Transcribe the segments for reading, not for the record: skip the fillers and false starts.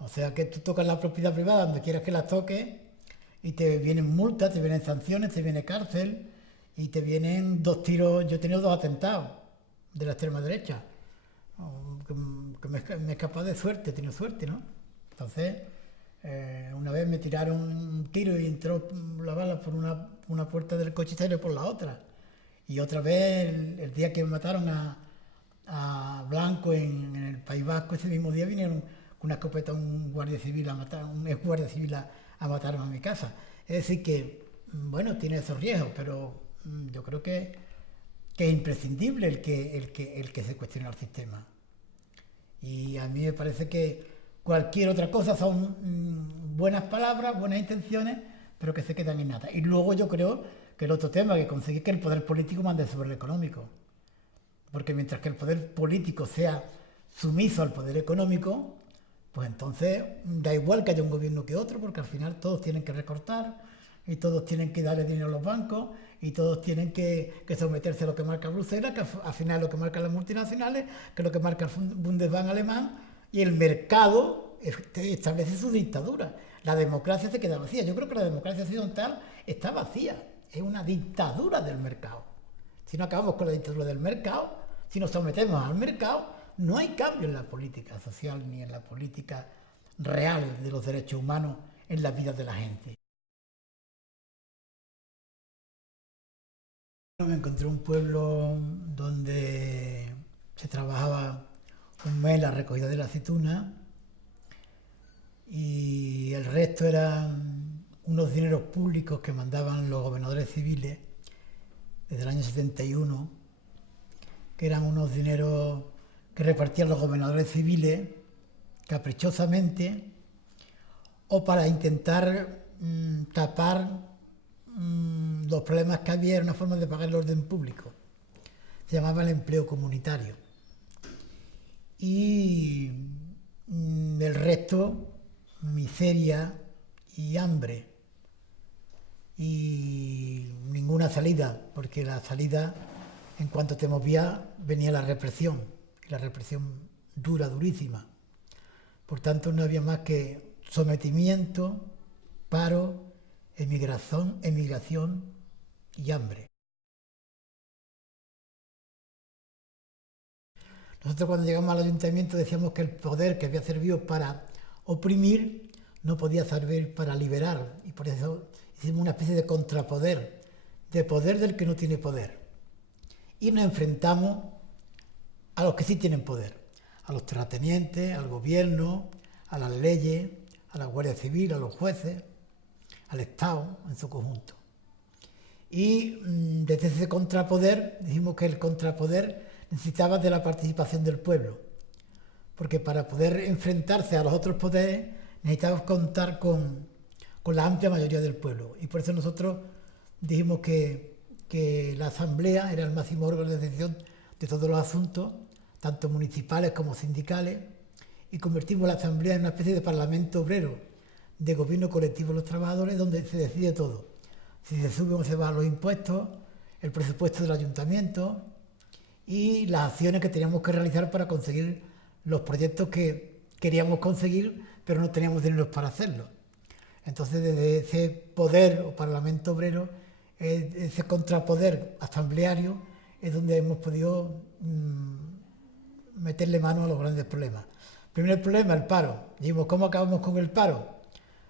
O sea que tú tocas la propiedad privada donde quieras que la toques y te vienen multas, te vienen sanciones, te viene cárcel y te vienen dos tiros. Yo he tenido dos atentados de la extrema derecha, que me he escapado de suerte, he tenido suerte, ¿no? Entonces, una vez me tiraron un tiro y entró la bala por una puerta del coche y salió por la otra. Y otra vez, el día que mataron a Blanco en el País Vasco, ese mismo día vinieron con una escopeta un guardia civil a matar, un ex guardia civil a matar a mi casa. Es decir que, bueno, tiene esos riesgos, pero yo creo que es imprescindible el que se cuestione el sistema. Y a mí me parece que cualquier otra cosa son buenas palabras, buenas intenciones, pero que se quedan en nada. Y luego yo creo que el otro tema, que conseguir que el poder político mande sobre el económico. Porque mientras que el poder político sea sumiso al poder económico, pues entonces da igual que haya un gobierno que otro, porque al final todos tienen que recortar y todos tienen que darle dinero a los bancos y todos tienen que someterse a lo que marca Bruselas, que al final es lo que marcan las multinacionales, que es lo que marca el Bundesbank alemán, y el mercado establece su dictadura. La democracia se queda vacía. Yo creo que la democracia occidental está vacía. Es una dictadura del mercado. Si no acabamos con la dictadura del mercado, si nos sometemos al mercado, no hay cambio en la política social ni en la política real de los derechos humanos en la vida de la gente. Me encontré un pueblo donde se trabajaba un mes la recogida de la aceituna y el resto eran unos dineros públicos que mandaban los gobernadores civiles desde el año 71, que eran unos dineros que repartían los gobernadores civiles caprichosamente o para intentar tapar los problemas que había. Era una forma de pagar el orden público. Se llamaba el empleo comunitario. Y el resto, miseria y hambre. Y ninguna salida, porque la salida, en cuanto te movías, venía la represión. Y la represión dura, durísima. Por tanto, no había más que sometimiento, paro, emigración y hambre. Nosotros cuando llegamos al ayuntamiento decíamos que el poder que había servido para oprimir no podía servir para liberar, y por eso hicimos una especie de contrapoder, de poder del que no tiene poder. Y nos enfrentamos a los que sí tienen poder, a los terratenientes, al gobierno, a las leyes, a la Guardia Civil, a los jueces, al Estado en su conjunto. Y desde ese contrapoder dijimos que el contrapoder necesitaba de la participación del pueblo, porque para poder enfrentarse a los otros poderes necesitábamos contar con la amplia mayoría del pueblo. Y por eso nosotros dijimos que la asamblea era el máximo órgano de decisión de todos los asuntos, tanto municipales como sindicales, y convertimos la asamblea en una especie de parlamento obrero, de gobierno colectivo de los trabajadores, donde se decide todo. Si se suben o se bajan los impuestos, el presupuesto del ayuntamiento y las acciones que teníamos que realizar para conseguir los proyectos que queríamos conseguir, pero no teníamos dinero para hacerlo. Entonces, desde ese poder o parlamento obrero, ese contrapoder asambleario, es donde hemos podido meterle mano a los grandes problemas. Primer problema, el paro. Dijimos, ¿cómo acabamos con el paro?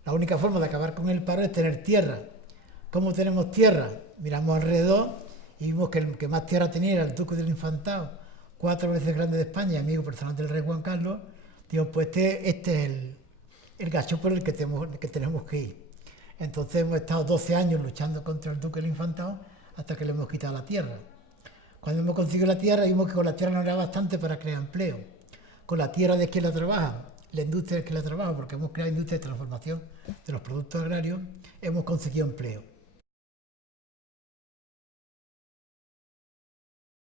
La única forma de acabar con el paro es tener tierra. ¿Cómo tenemos tierra? Miramos alrededor y vimos que el que más tierra tenía era el Duque del Infantado, 4 veces grande de España, amigo personal del rey Juan Carlos. Digo, pues este es el gacho por el que tenemos que ir. Entonces hemos estado 12 años luchando contra el Duque del Infantado hasta que le hemos quitado la tierra. Cuando hemos conseguido la tierra, vimos que con la tierra no era bastante para crear empleo. Con la tierra de quien la trabaja, la industria de quien la trabaja, porque hemos creado industria de transformación de los productos agrarios, hemos conseguido empleo.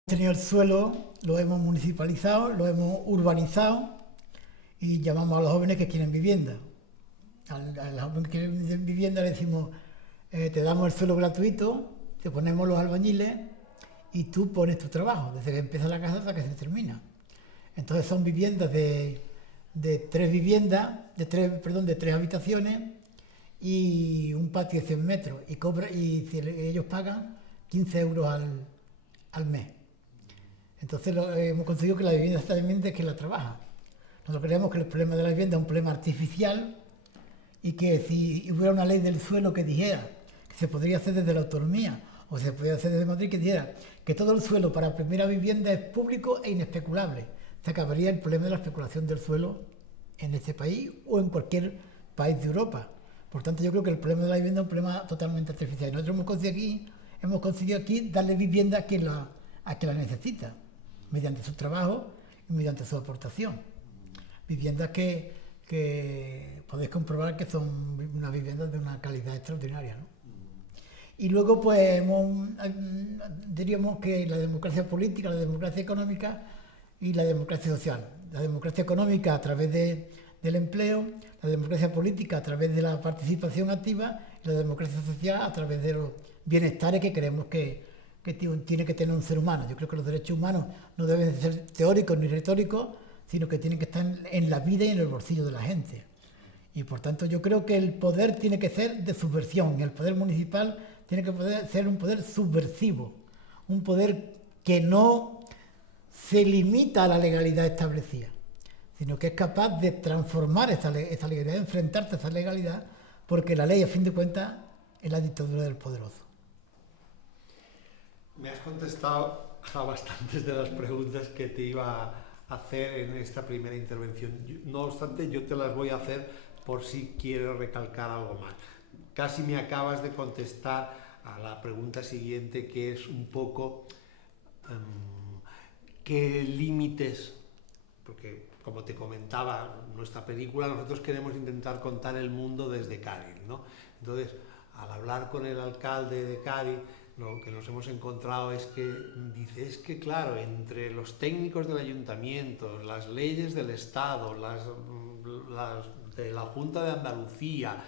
Hemos tenido el suelo, lo hemos municipalizado, lo hemos urbanizado y llamamos a los jóvenes que quieren vivienda. A los jóvenes que quieren vivienda le decimos, te damos el suelo gratuito, te ponemos los albañiles y tú pones tu trabajo, desde que empieza la casa hasta que se termina. Entonces son viviendas de de 3 viviendas, de 3 habitaciones y un patio de 100 metros. Y ellos pagan 15 euros al mes. Entonces hemos conseguido que la vivienda está en mente que la trabaja. Nosotros creemos que el problema de la vivienda es un problema artificial y que si hubiera una ley del suelo que dijera que se podría hacer desde la autonomía o se podría hacer desde Madrid, que dijera que todo el suelo para primera vivienda es público e inespeculable, se acabaría el problema de la especulación del suelo en este país o en cualquier país de Europa. Por tanto, yo creo que el problema de la vivienda es un problema totalmente artificial. Y nosotros hemos conseguido aquí darle vivienda a quien la necesita, mediante su trabajo y mediante su aportación. Viviendas que podéis comprobar que son unas viviendas de una calidad extraordinaria, ¿no? Y luego, pues, diríamos que la democracia política, la democracia económica y la democracia social. La democracia económica a través del empleo, la democracia política a través de la participación activa y la democracia social a través de los bienestares que creemos que tiene que tener un ser humano. Yo creo que los derechos humanos no deben ser teóricos ni retóricos, sino que tienen que estar en la vida y en el bolsillo de la gente. Y por tanto yo creo que el poder tiene que ser de subversión, y el poder municipal tiene que ser un poder subversivo, un poder que no se limita a la legalidad establecida, sino que es capaz de transformar esa legalidad, de enfrentarse a esa legalidad, porque la ley, a fin de cuentas, es la dictadura del poderoso. Me has contestado a bastantes de las preguntas que te iba a hacer en esta primera intervención. No obstante, yo te las voy a hacer por si quieres recalcar algo más. Casi me acabas de contestar a la pregunta siguiente, que es un poco qué límites, porque como te comentaba, nuestra película, nosotros queremos intentar contar el mundo desde Cádiz, ¿no? Entonces, al hablar con el alcalde de Cádiz, lo que nos hemos encontrado es que dice, es que claro, entre los técnicos del ayuntamiento, las leyes del Estado, las de la Junta de Andalucía,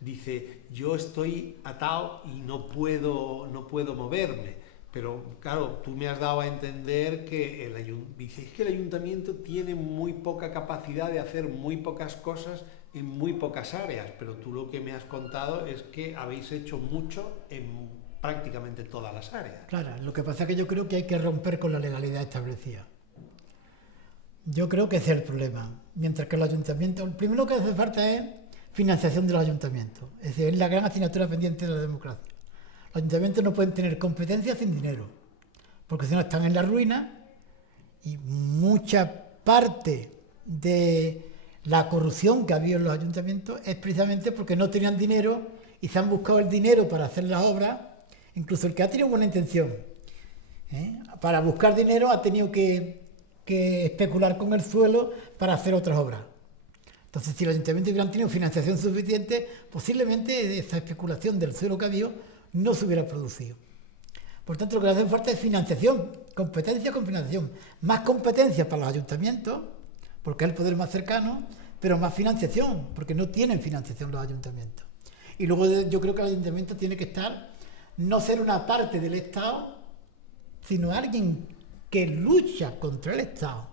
dice, yo estoy atado y no puedo moverme. Pero claro, tú me has dado a entender que dice, es que el ayuntamiento tiene muy poca capacidad de hacer muy pocas cosas en muy pocas áreas, pero tú lo que me has contado es que habéis hecho mucho en prácticamente todas las áreas. Claro, lo que pasa es que yo creo que hay que romper con la legalidad establecida. Yo creo que ese es el problema. Mientras que el ayuntamiento, lo primero que hace falta es financiación de los ayuntamientos. Es decir, es la gran asignatura pendiente de la democracia. Los ayuntamientos no pueden tener competencias sin dinero, porque si no están en la ruina, y mucha parte de la corrupción que ha habido en los ayuntamientos es precisamente porque no tenían dinero y se han buscado el dinero para hacer las obras. Incluso el que ha tenido buena intención, para buscar dinero ha tenido que especular con el suelo para hacer otras obras. Entonces, si los ayuntamientos hubieran tenido financiación suficiente, posiblemente esa especulación del suelo que ha habido no se hubiera producido. Por tanto, lo que hace falta es financiación, competencia con financiación. Más competencia para los ayuntamientos, porque es el poder más cercano, pero más financiación, porque no tienen financiación los ayuntamientos. Y luego yo creo que el ayuntamiento tiene que no ser una parte del Estado, sino alguien que lucha contra el Estado,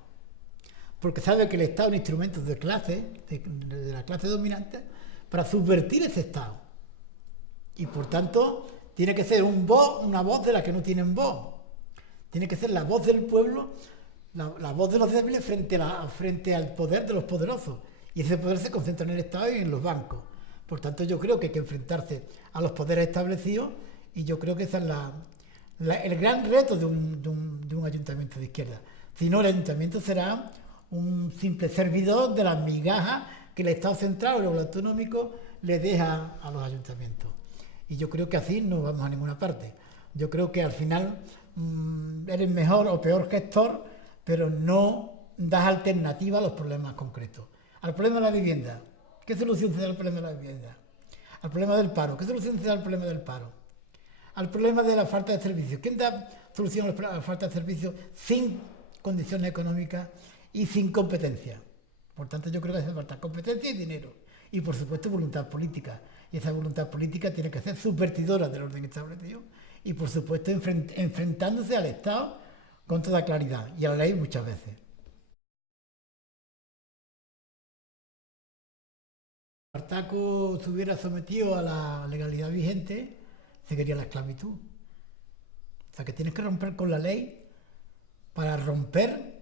porque sabe que el Estado es un instrumento de clase, de la clase dominante, para subvertir ese Estado. Y por tanto, tiene que ser una voz de la que no tienen voz. Tiene que ser la voz del pueblo, la voz de los débiles frente al poder de los poderosos. Y ese poder se concentra en el Estado y en los bancos. Por tanto, yo creo que hay que enfrentarse a los poderes establecidos, y yo creo que ese es el gran reto de un ayuntamiento de izquierda. Si no, el ayuntamiento será un simple servidor de las migajas que el Estado central o el autonómico le deja a los ayuntamientos. Y yo creo que así no vamos a ninguna parte. Yo creo que al final eres mejor o peor gestor, pero no das alternativa a los problemas concretos. Al problema de la vivienda, ¿qué solución se da al problema de la vivienda? Al problema del paro, ¿qué solución se da al problema del paro? Al problema de la falta de servicios. ¿Quién da solución a la falta de servicios sin condiciones económicas y sin competencia? Por tanto, yo creo que hace falta competencia y dinero. Y, por supuesto, voluntad política. Y esa voluntad política tiene que ser subvertidora del orden establecido y, por supuesto, enfrentándose al Estado con toda claridad y a la ley muchas veces. Espartaco se hubiera sometido a la legalidad vigente, seguiría la esclavitud. O sea que tienes que romper con la ley para romper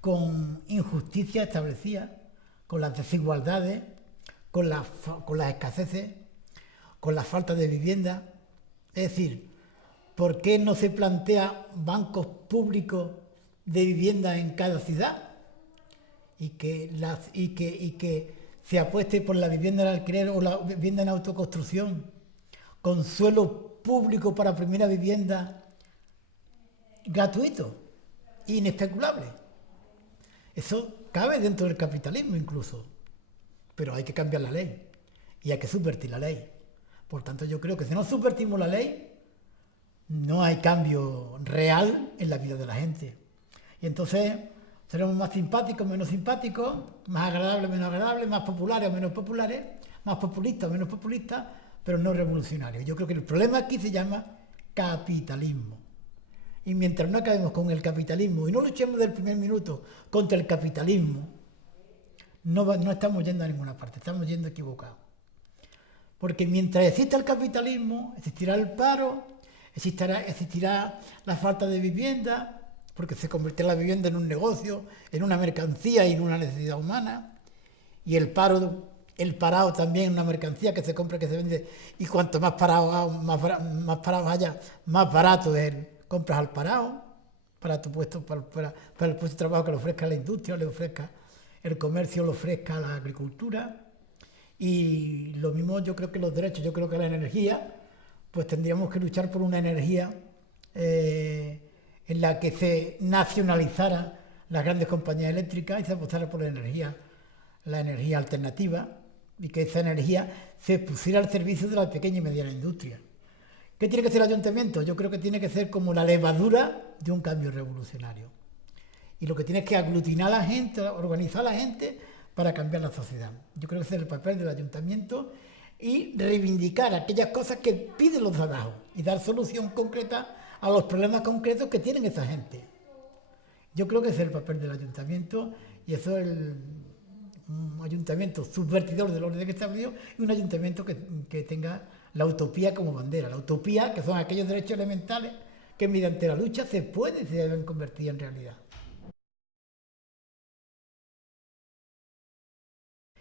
con injusticias establecidas, con las desigualdades, con las escaseces, con la falta de vivienda. Es decir, ¿por qué no se plantea bancos públicos de vivienda en cada ciudad? Y que se apueste por la vivienda en alquiler o la vivienda en autoconstrucción, con suelo público para primera vivienda gratuito e inespeculable. Eso cabe dentro del capitalismo incluso, pero hay que cambiar la ley y hay que subvertir la ley. Por tanto, yo creo que si no subvertimos la ley, no hay cambio real en la vida de la gente. Y entonces seremos más simpáticos, menos simpáticos, más agradables, menos agradables, más populares o menos populares, más populistas o menos populistas, pero no revolucionarios. Yo creo que el problema aquí se llama capitalismo. Y mientras no acabemos con el capitalismo y no luchemos del primer minuto contra el capitalismo, no estamos yendo a ninguna parte, estamos yendo equivocados. Porque mientras exista el capitalismo, existirá el paro, existirá la falta de vivienda, porque se convertirá la vivienda en un negocio, en una mercancía y en una necesidad humana. Y el parado también, una mercancía que se compra, que se vende, y cuanto más parados haya, más barato es compras al parado, para tu puesto, para el puesto de trabajo que le ofrezca la industria, le ofrezca el comercio, le ofrezca la agricultura. Y lo mismo yo creo que los derechos, yo creo que la energía, pues tendríamos que luchar por una energía en la que se nacionalizaran las grandes compañías eléctricas y se apostara por la energía alternativa, y que esa energía se pusiera al servicio de la pequeña y mediana industria. ¿Qué tiene que hacer el ayuntamiento? Yo creo que tiene que ser como la levadura de un cambio revolucionario. Y lo que tiene es que aglutinar a la gente, organizar a la gente para cambiar la sociedad. Yo creo que ese es el papel del ayuntamiento, y reivindicar aquellas cosas que piden los de abajo y dar solución concreta a los problemas concretos que tienen esa gente. Yo creo que ese es el papel del ayuntamiento, y eso es un ayuntamiento subvertidor del orden establecido, y un ayuntamiento que tenga la utopía como bandera. La utopía, que son aquellos derechos elementales que mediante la lucha se deben convertir en realidad.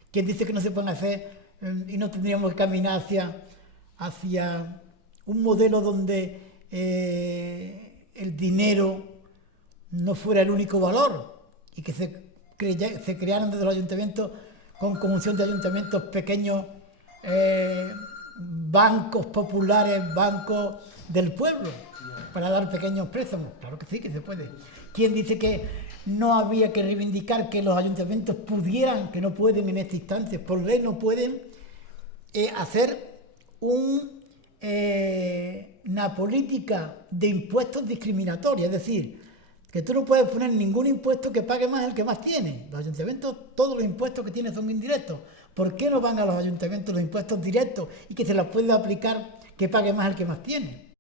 ¿Quién dice que no se pueden hacer y no tendríamos que caminar hacia un modelo donde el dinero no fuera el único valor, y que se crearan desde los ayuntamientos, con conjunción de ayuntamientos pequeños, bancos populares, bancos del pueblo, para dar pequeños préstamos? Claro que sí, que se puede. ¿Quién dice que no había que reivindicar que los ayuntamientos pudieran, que no pueden en este instante, por ley no pueden, hacer una política de impuestos discriminatoria? Es decir, que tú no puedes poner ningún impuesto que pague más el que más tiene. Los ayuntamientos, todos los impuestos que tienen son indirectos. ¿Por qué no van a los ayuntamientos los impuestos directos y que se los puede aplicar que pague más el que más tiene?